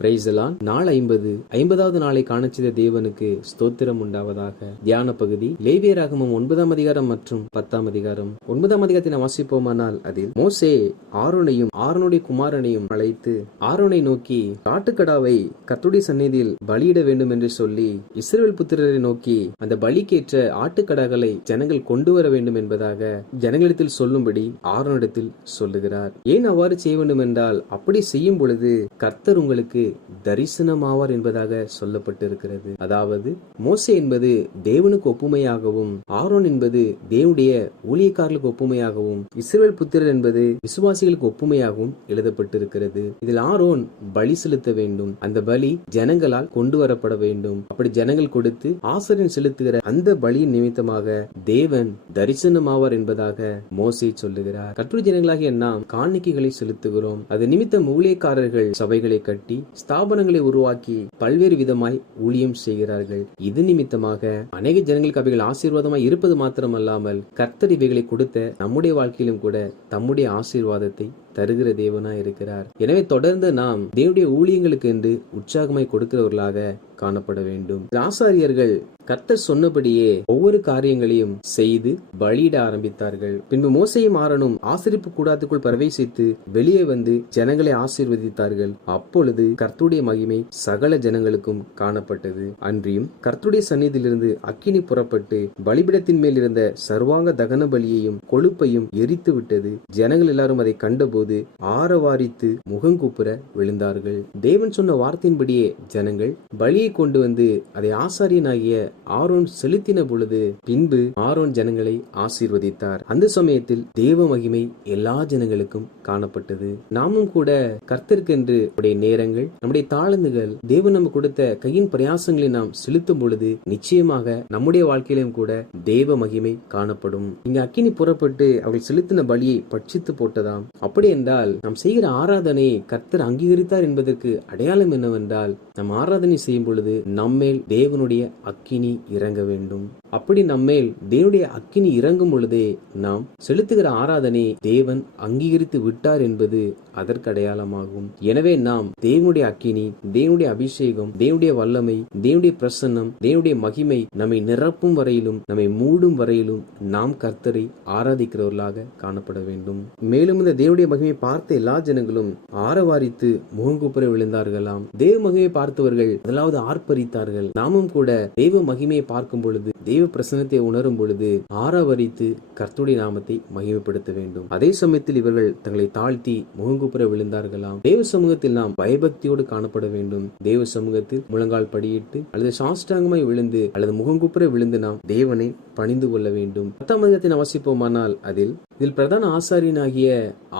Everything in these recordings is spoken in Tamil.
பிரைசலான் நாள் ஐம்பது ஐம்பதாவது நாளை காணச்சித தேவனுக்கு ஸ்தோத்திரம் உண்டாவதாக. தியான பகுதி லேவியராகமம் ஒன்பதாம் அதிகாரம் மற்றும் பத்தாம் அதிகாரம். ஒன்பதாம் அதிகாரத்தை நாம் வாசிப்போமானால் அதில் மோசே ஆரோனையும் ஆரோனுடைய குமாரனையும் அழைத்து ஆரோனை நோக்கி காட்டுக்கடாவை கத்துடைய சந்நிதியில் பலியிட வேண்டும் என்று சொல்லி இஸ்ரேல் புத்திரரை நோக்கி அந்த பலிக்கேற்ற ஆட்டுக்கடாக்களை ஜனங்கள் கொண்டு வர வேண்டும் என்பதாக ஜனங்களிடத்தில் சொல்லும்படி ஆரோனிடத்தில் சொல்லுகிறார். ஏன் அவ்வாறு செய்ய வேண்டும் என்றால் அப்படி செய்யும் பொழுது கர்த்தர் உங்களுக்கு தரிசனமாவார் என்பதாக சொல்லப்பட்டிருக்கிறது. அதாவது மோசே என்பது தேவனுக்கு ஒப்புமையாகவும் ஆரோன் என்பது தேவனுடைய ஊழியக்காரர்களுக்கு ஒப்புமையாகவும் இஸ்ரேல் புத்திரர் என்பது விசுவாசிகளுக்கு ஒப்புமையாகவும் எழுதப்பட்டிருக்கிறது. இதில் ஆரோன் பலி செலுத்த வேண்டும். அந்த பலி ஜனங்களால் கொண்டு வரப்பட வேண்டும். அப்படி ஜனங்கள் கொடுத்து ஆசிரியன் செலுத்துகிற அந்த பலியின் நிமித்தமாக தேவன் தரிசனமாவார் என்பதாக மோசை சொல்லுகிறார். கற்று ஜனங்களாகிய நாம் காணிக்கைகளை செலுத்துகிறோம். அது நிமித்தம் ஊழியக்காரர்கள் சபைகளை கட்டி ஸ்தாபனங்களை உருவாக்கி பல்வேறு விதமாய் ஊழியம் செய்கிறார்கள். இது நிமித்தமாக அநேக ஜனங்களுக்கு அவைகள் ஆசீர்வாதமாய் இருப்பது மாத்திரமல்லாமல் கர்த்தர் இவைகளை கொடுத்த நம்முடைய வாழ்க்கையிலும் கூட தம்முடைய ஆசீர்வாதத்தை தருகிற தேவனாய் இருக்கிறார். எனவே தொடர்ந்து நாம் தேவனுடைய ஊழியங்களுக்கு என்று உற்சாகமாய் கொடுக்கிறவர்களாக காணப்பட வேண்டும். ஆசாரியர்கள் கர்த்தர் சொன்னபடியே ஒவ்வொரு காரியங்களையும் செய்து பலியிட ஆரம்பித்தார்கள். பின்பு மோசையும் ஆரனும் ஆசிரிப்பு கூடாரத்துக்குள் பிரவேசித்து வெளியே வந்து ஜனங்களை ஆசீர்வதித்தார்கள். அப்பொழுது கர்த்துடைய மகிமை சகல ஜனங்களுக்கும் காணப்பட்டது. அன்றியும் கர்த்துடைய சந்நிதியிலிருந்து அக்கினி புறப்பட்டு பலிபிடத்தின் மேல் இருந்த சர்வாங்க தகன பலியையும் கொழுப்பையும் எரித்து விட்டது ஜனங்கள் எல்லாரும் அதை கண்டபோது போது ஆரவாரித்து முகங்குப்புற விழுந்தார்கள். தேவன் சொன்ன வார்த்தையின்படியே ஜனங்கள் பலியை கொண்டு வந்து அதை ஆசாரியனாகிய ஆரோன் செலுத்தின பொழுது பின்பு ஆரோன் ஜனங்களை ஆசீர்வதித்தார். அந்த சமயத்தில் தேவ மகிமை எல்லா ஜனங்களுக்கும் காணப்பட்டது. நாமும் கூட கர்த்தருக்கென்று நம்முடைய நேரங்கள் நம்முடைய தாளந்துகள் தேவன் நமக்கு கொடுத்த கையின் பிரயாசங்களை நாம் செலுத்தும் பொழுது நிச்சயமாக நம்முடைய வாழ்க்கையிலும் கூட தேவ மகிமை காணப்படும். இங்க அக்கினி புறப்பட்டு அவர்கள் செலுத்தின பலியை பட்சித்து போட்டதாம். அப்படி என்றால் நாம் செய்கிற ஆராதனையை கர்த்தர் அங்கீகரித்தார் என்பதற்கு அடையாளம் என்னவென்றால் நாம் ஆராதனை செய்யும் பொழுது நம்மேல் தேவனுடைய அக்கினி இறங்க வேண்டும். அப்படி நம்மேல் தேவனுடைய அக்கினி இறங்கும் பொழுதே நாம் செலுத்துகிற ஆராதனை தேவன் அங்கீகரித்து விட்டார் என்பது அதற்கு அடையாளமாகும் எனவே நாம் தேவனுடைய அக்கினி தேவனுடைய அபிஷேகம் தேவனுடைய வல்லமை தேவனுடைய பிரசன்னம் தேவனுடைய மகிமை நம்மை நிரப்பும் வரையிலும் நம்மை மூடும் வரையிலும் நாம் கர்த்தரை ஆராதிக்கிறவர்களாக காணப்பட வேண்டும். மேலும் இந்த தேவனுடைய மகிமை பார்த்த எல்லா ஜனங்களும் ஆரவாரித்து முகங்குப்புற விழுந்தார்களாம். தேவ மகிமையை பார்த்தவர்கள் முதலாவது ஆர்ப்பரித்தார்கள். நாமும் கூட தெய்வ மகிமையை பார்க்கும் பொழுது தெய்வ பிரசனத்தை உணரும் பொழுது ஆரவரித்து கர்த்துடைய நாமத்தை மகிமைப்படுத்த வேண்டும். அதே சமயத்தில் இவர்கள் தங்களை தாழ்த்தி முகங்குப்புற விழுந்தார்களாம். தேவ சமூகத்தில் நாம் பயபக்தியோடு காணப்பட வேண்டும். தேவ சமூகத்தில் முழங்கால் படியிட்டு அல்லது சாஷ்டாங்கமாய் விழுந்து அல்லது முகங்குப்புற விழுந்து நாம் தேவனை பணிந்து கொள்ள வேண்டும். பத்தாம் அதிகத்தை வாசிப்போமானால் அதில் இதில் பிரதான ஆசாரியனாகிய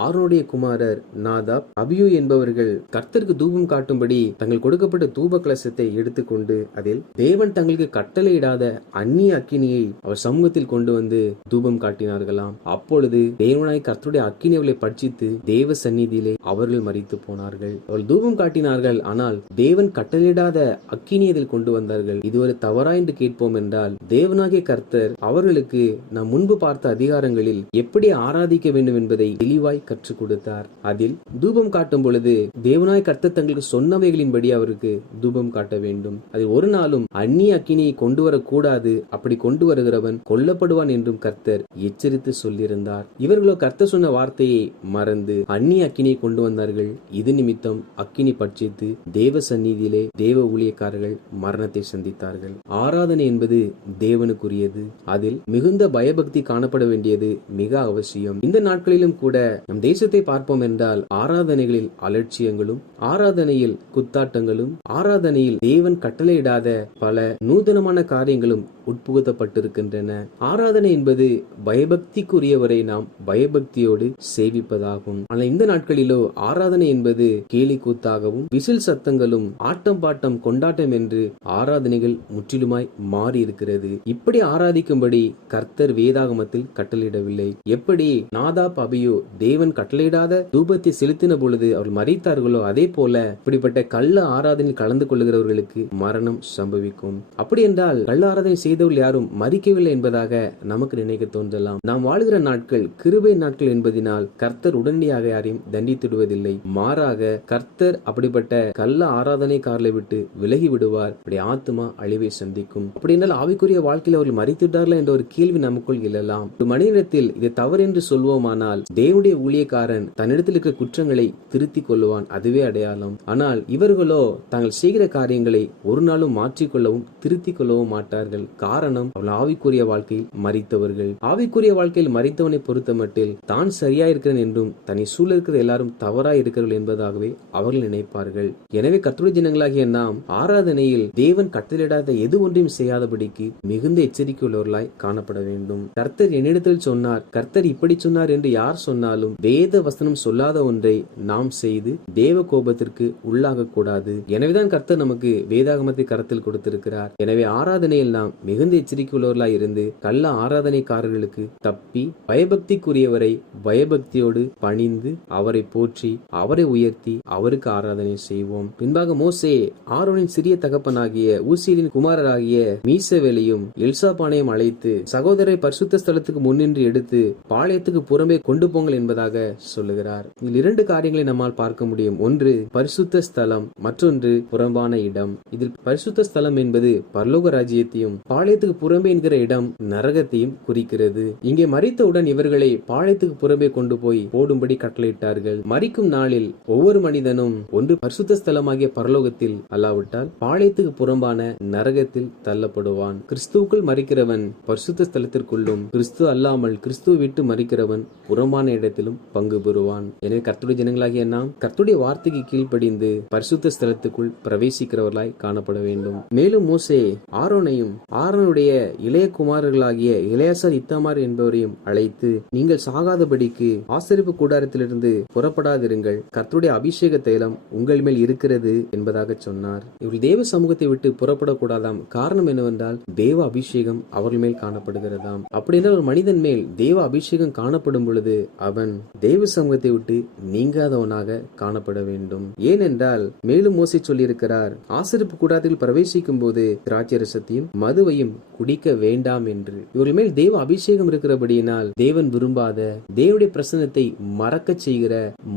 ஆரோடைய குமாரர் நாதாப் அபியு என்பவர்கள் கர்த்தருக்கு தூபம் காட்டும்படி தங்கள் கொடுக்கப்பட்ட தூப கலசத்தை எடுத்துக்கொண்டு அதில் தேவன் தங்களுக்கு கட்டளையிடாத அந்நிய அக்கினியை அவர் சமூகத்தில் கொண்டு வந்து தூபம் காட்டினார்களாம். அப்பொழுது தேவனாய் கர்த்தருடைய அக்கினி அவளை பட்சித்து தேவ சந்நிதியிலே அவர்கள் மறித்து போனார்கள். அவள் தூபம் காட்டினார்கள் ஆனால் தேவன் கட்டளையிடாத அக்கினி அதில் கொண்டு வந்தார்கள். இது ஒரு தவறா என்று கேட்போம் என்றால் தேவனாகிய கர்த்தர் அவர்களுக்கு நாம் முன்பு பார்த்த அதிகாரங்களில் எப்படி ஆராதிக்க வேண்டும் என்பதை தெளிவாய் கற்றுக் கொடுத்தார். அதில் தூபம் காட்டும் பொழுது தேவனாய் கர்த்த தங்களுக்கு சொன்னவைகளின்படி அவருக்கு தூபம் காட்ட வேண்டும். அது ஒரு நாளும் அந்நிய அக்கினியை கொண்டு வரக்கூடாது அப்படி கொண்டு வருகிறவன் கொல்லப்படுவான் என்றும் கர்த்தர் எச்சரித்து சொல்லியிருந்தார். இவர்களோ கர்த்தர் சொன்ன வார்த்தையை மறந்து அந்நிய அக்கினியை கொண்டு வந்தார்கள். இது நிமித்தம் அக்கினி பட்சித்து தேவ சந்நிதியிலே தேவ ஊழியக்காரர்கள் மரணத்தை சந்தித்தார்கள். ஆராதனை என்பது தேவனுக்குரியது. அதில் மிகுந்த பயபக்தி காணப்பட வேண்டியது மிக அவசியம். இந்த நாட்களிலும் கூட நம் தேசத்தை பார்ப்போம் என்றால் ஆராதனைகளில் அலட்சியங்களும் ஆராதனையில் குத்தாட்டங்களும் ஆராதனையில் தேவன் கட்டளையிடாத பல நூதனமான காரியங்களும் உட்புகுத்தப்பட்டிருக்கின்றன. ஆராதனை என்பது பயபக்திக்குரியவரை நாம் பயபக்தியோடு சேவிப்பதாகும். ஆனால் இந்த நாட்களிலோ ஆராதனை என்பது கேலி கூத்தாகவும் விசில் சத்தங்களும் ஆட்டம் பாட்டம் கொண்டாட்டம் என்று ஆராதனைகள் முற்றிலுமாய் மாறி இருக்கிறது இப்படி ஆராதிக்கும்படி கர்த்தர் வேதாகமத்தில் கட்டளையிடவில்லை. எப்படி நாதா பபியோ தேவன் கட்டளையிடாத தூபத்தை செலுத்தின பொழுது அவர்கள் மறைத்தார்களோ அதே போல இப்படிப்பட்ட கள்ள ஆராதனையில் கலந்து கொள்ளுகிறவர்களுக்கு மரணம் சம்பவிக்கும். அப்படி என்றால் கள்ள ஆராதனை செய்த செய்தவர்கள் யாரும் மறிக்கவில்லை என்பதாக நமக்கு நினைக்க தோன்றலாம். நாம் வாழ்கிற நாட்கள் கிருபை நாட்கள் என்பதினால் கர்த்தர் உடனடியாக யாரையும் தண்டித்துடுவதில்லை மாறாக கர்த்தர் அப்படிப்பட்ட கள்ள ஆராதனைக்காரர்களை விட்டு விலகி விடுவார். அப்படி ஆத்மா அழிவை சந்திக்கும். அப்படி என்றால் ஆவிக்குரிய வாழ்க்கையில் அவர்கள் மறித்துட்டார்களா என்ற ஒரு கேள்வி நமக்குள் எழலாம். ஒரு மனிதனிடத்தில் இது தவறு என்று சொல்வோமானால் தேவனுடைய ஊழியக்காரன் தன்னிடத்தில் இருக்கிற குற்றங்களை திருத்திக் கொள்வான் அதுவே அடையாளம். ஆனால் இவர்களோ தாங்கள் செய்கிற காரியங்களை ஒரு நாளும் மாற்றிக்கொள்ளவும் திருத்திக் கொள்ளவும் மாட்டார்கள். காரணம் அவள் ஆவிக்குரிய வாழ்க்கையில் மறித்தவர்கள். ஆவிக்குரிய வாழ்க்கையில் மறித்தவனை பொறுத்த மட்டில் தான் சரியா இருக்கிறேன் என்றும் தன்னை சூழ இருக்கிற எல்லாரும் தவறா இருக்கிறார்கள் என்பதாகவே அவர்கள் நினைப்பார்கள். எனவே கத்துரை ஜனங்களாகிய நாம் ஆராதனையில் தேவன் கட்டளிடாத எது ஒன்றையும் செய்யாதபடிக்கு மிகுந்த எச்சரிக்கை உள்ளவர்களாய் காணப்பட வேண்டும். கர்த்தர் என்னிடத்தில் சொன்னார் கர்த்தர் இப்படி சொன்னார் என்று யார் சொன்னாலும் வேத வசனம் சொல்லாத ஒன்றை நாம் செய்து தேவ கோபத்திற்கு உள்ளாக கூடாது. எனவேதான் கர்த்தர் நமக்கு வேதாகமத்தை கருத்தில் கொடுத்திருக்கிறார். எனவே ஆராதனையில் நாம் மிகுந்த எச்சரிக்கையுள்ளவர்களாய் இருந்து கள்ள ஆராதனைக்காரர்களுக்கு தப்பி பயபக்திக்குரியவரை பயபக்தியோடு பணிந்து அவரை போற்றி அவரை உயர்த்தி அவருக்கு ஆராதனை செய்வோம். பின்பாக மோசே ஆரோனின் சிறிய தகப்பனாகிய ஊசியலின் குமாரராகிய மீசவேலையும் எல்சாபானையும் அழைத்து சகோதரரை பரிசுத்த ஸ்தலத்துக்கு முன்னின்று எடுத்து பாளையத்துக்கு புறம்பே கொண்டு போங்கள் என்பதாக சொல்லுகிறார். இதில் இரண்டு காரியங்களை நம்மால் பார்க்க முடியும். ஒன்று பரிசுத்த ஸ்தலம். மற்றொன்று புறம்பான இடம். இதில் பரிசுத்த ஸ்தலம் என்பது பரலோக ராஜ்யத்தையும் பாளையத்துக்கு புறம்பே என்கிற இடம் நரகத்தையும் குறிக்கிறது. இங்கே மறித்தவுடன் இவர்களை பாளையத்துக்கு புறம்பே கொண்டு போய் போடும்படி கட்டளையிட்டார்கள். மறிக்கும் நாளில் ஒவ்வொரு மனிதனும் ஒன்று பரிசுத்த ஸ்தலமாகிய பரலோகத்தில் அல்லாவிட்டால் பாளையத்துக்கு புறம்பான நரகத்தில் தள்ளப்படுவான். கிறிஸ்துவுக்குள் மறிக்கிறவன் பரிசுத்த ஸ்தலத்திற்குள்ளும் கிறிஸ்து அல்லாமல் கிறிஸ்துவை விட்டு மறிக்கிறவன் புறம்பான இடத்திலும் பங்கு பெறுவான். எனவே கர்த்துடைய ஜனங்களாகிய நாம் கர்த்துடைய வார்த்தைக்கு கீழ்ப்படிந்து பரிசுத்த ஸ்தலத்துக்குள் பிரவேசிக்கிறவர்களாய் காணப்பட வேண்டும். மேலும் மோசே ஆரோனையும் ஆர் ஆரோனுடைய இளைய குமாரர்களாகிய இளையசர் இத்தாமார் என்பவரையும் அழைத்து நீங்கள் சாகாதபடிக்கு ஆசிரிப்பு கூடாரத்திலிருந்து புறப்படாதிருங்கள். கர்த்தருடைய அபிஷேக தைலம் உங்கள் மேல் இருக்கிறது என்பதாக சொன்னார். இவர்கள் தேவ சமூகத்தை விட்டு புறப்படக்கூடாதாம் காரணம் என்னவென்றால் தேவ அபிஷேகம் அவர்கள் மேல் காணப்படுகிறதாம். அப்படி ஒரு மனிதன் மேல் தேவ அபிஷேகம் காணப்படும் பொழுது அவன் தேவ சமூகத்தை விட்டு நீங்காதவனாக காணப்பட வேண்டும். ஏனென்றால் மேலும் மோசி சொல்லியிருக்கிறார் ஆசிரிப்பு கூடாரத்தில் பிரவேசிக்கும் போது திராட்சரசத்தையும் மதுவையும் எதையும் குடிக்க வேண்டாம் என்று. இவர்கள் மேல் தெய்வ அபிஷேகம் இருக்கிறபடியினால் தேவன் விரும்பாத தேவனுடைய பிரசனத்தை மறக்க செய்கிற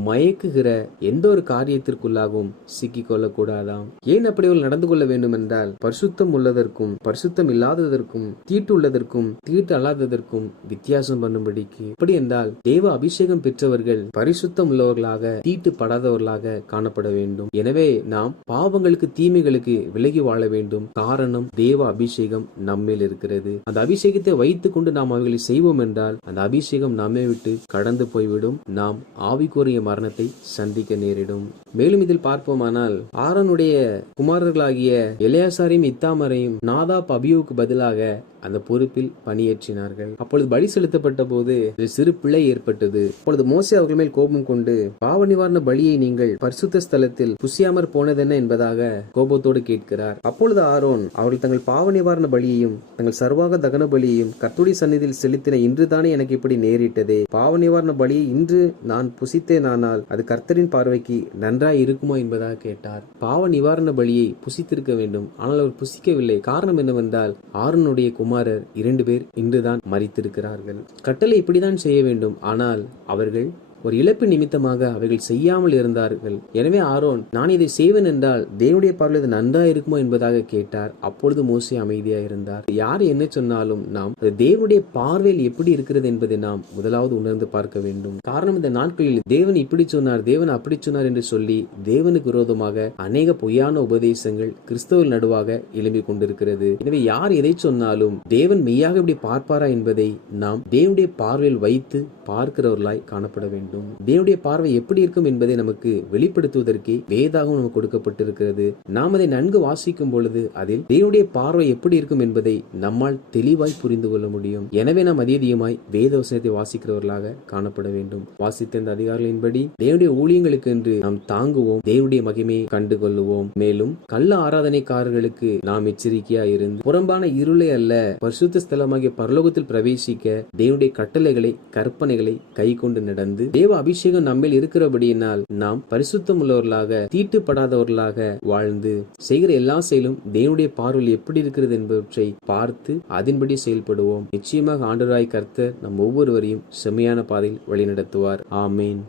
மயக்குகிற எந்த ஒரு காரியத்திற்குள்ளாகவும் சிக்கிக்கொள்ள கூடாதாம் ஏன் அப்படி அவர்கள் நடந்து கொள்ள வேண்டும் என்றால் பரிசுத்தம் உள்ளதற்கும் பரிசுத்தம் இல்லாததற்கும் தீட்டு உள்ளதற்கும் தீட்டு அல்லாததற்கும் வித்தியாசம் பண்ணும்படிக்கு. இப்படி என்றால் தேவ அபிஷேகம் பெற்றவர்கள் பரிசுத்தம் உள்ளவர்களாக தீட்டு படாதவர்களாக காணப்பட வேண்டும். எனவே நாம் பாவங்களுக்கு தீமைகளுக்கு விலகி வாழ வேண்டும். காரணம் தேவ அபிஷேகம் நம்மில் இருக்கிறது. அந்த அபிஷேகத்தை வைத்துக் கொண்டு நாம் அவைகளை செய்வோம் என்றால் அந்த அபிஷேகம் நம்மை விட்டு கடந்து போய்விடும். நாம் ஆவிக்குரிய மரணத்தை சந்திக்க நேரிடும். மேலும் இதில் பார்ப்போமானால் ஆரனுடைய குமாரர்களாகிய எலையாசாரையும் இத்தாமரையும் நாதாப் அபியோவுக்கு பதிலாக அந்த பொறுப்பில் பணியேற்றினார்கள். அப்பொழுது பலி செலுத்தப்பட்ட போது ஒரு சிறு பிழை ஏற்பட்டது. அப்பொழுது மோசே அவர்கள் மேல் கோபம் கொண்டு பாவ நிவாரண பலியை நீங்கள் பரிசுத்த ஸ்தலத்தில் புசியாமற் போனதென்ன? என்பதாக கோபத்தோடு கேட்கிறார். அப்பொழுது ஆரோன் அவர்கள் தங்கள் பாவ நிவாரண பலி பலியையும் தங்கள் சர்வாக தகன பலியையும் கத்துடி சந்நிதியில் செலுத்தின இன்றுதானே எனக்கு இப்படி நேரிட்டதே? பாவ நிவாரண பலியை இன்று நான் புசித்தேனானால் அது கர்த்தரின் பார்வைக்கு நன்றாய் இருக்குமோ என்பதாக கேட்டார். பாவ நிவாரண பலியை புசித்திருக்க வேண்டும். ஆனால் அவர் புசிக்கவில்லை. காரணம் என்னவென்றால் ஆறுனுடைய குமாரர் இரண்டு பேர் இன்றுதான் மறித்திருக்கிறார்கள் கட்டளை இப்படிதான் செய்ய வேண்டும். ஆனால் அவர்கள் ஒரு இழப்பு நிமித்தமாக அவைகள் செய்யாமல் இருந்தார்கள். எனவே ஆரோன் நான் இதை செய்வேன் என்றால் தேவனுடைய பார்வையில் இது நன்றா இருக்குமோ என்பதாக கேட்டார். அப்பொழுது மோசே அமைதியா இருந்தார். யார் என்ன சொன்னாலும் நாம் அது தேவனுடைய பார்வையில் எப்படி இருக்கிறது என்பதை நாம் முதலாவது உணர்ந்து பார்க்க வேண்டும். காரணம் இந்த நாட்களில் தேவன் இப்படி சொன்னார் தேவன் அப்படி சொன்னார் என்று சொல்லி தேவனுக்கு விரோதமாக அநேக பொய்யான உபதேசங்கள் கிறிஸ்தவர்கள் நடுவாக எழும்பி கொண்டிருக்கிறது. எனவே யார் எதை சொன்னாலும் தேவன் மெய்யாக இப்படி பார்ப்பாரா என்பதை நாம் தேவனுடைய பார்வையில் வைத்து பார்க்கிறவர்களாய் காணப்பட வேண்டும். தேவனுடைய பார்வை எப்படி இருக்கும் என்பதை நமக்கு வெளிப்படுத்துவதற்கே வேதாகம் நமக்கு கொடுக்கப்பட்டிருக்கிறது. நாம் அதை நன்கு வாசிக்கும் பொழுது அதில் தேவனுடைய பார்வை எப்படி இருக்கும் என்பதை நம்மால் தெளிவாய் புரிந்து கொள்ள முடியும். எனவே நாம் அதிகமாய் வேத வசனத்தை வாசிக்கிறவர்களாக காணப்பட வேண்டும். வாசித்த இந்த அதிகாரிகளின்படி தேவனுடைய ஊழியங்களுக்கு என்று நாம் தாங்குவோம். தேவனுடைய மகிமையை கண்டு கொள்ளுவோம் மேலும் கள்ள ஆராதனைக்காரர்களுக்கு நாம் எச்சரிக்கையா இருந்து புறம்பான இருளை அல்ல பரிசுத்த ஸ்தலமாகிய பரலோகத்தில் பிரவேசிக்க தேவனுடைய கட்டளைகளை கற்பனைகளை கை கொண்டு நடந்து தேவ அபிஷேகம் நம்மில் இருக்கிறபடியினால் நாம் பரிசுத்தம் உள்ளவர்களாக தீட்டுப்படாதவர்களாக வாழ்ந்து செய்கிற எல்லா செயலும் தேவனுடைய பார்வையில் எப்படி இருக்கிறது என்பவற்றை பார்த்து அதன்படி செயல்படுவோம். நிச்சயமாக ஆண்டராய் கர்த்தர் நம் ஒவ்வொருவரையும் செம்மையான பாதையில் வழிநடத்துவார். ஆமேன்.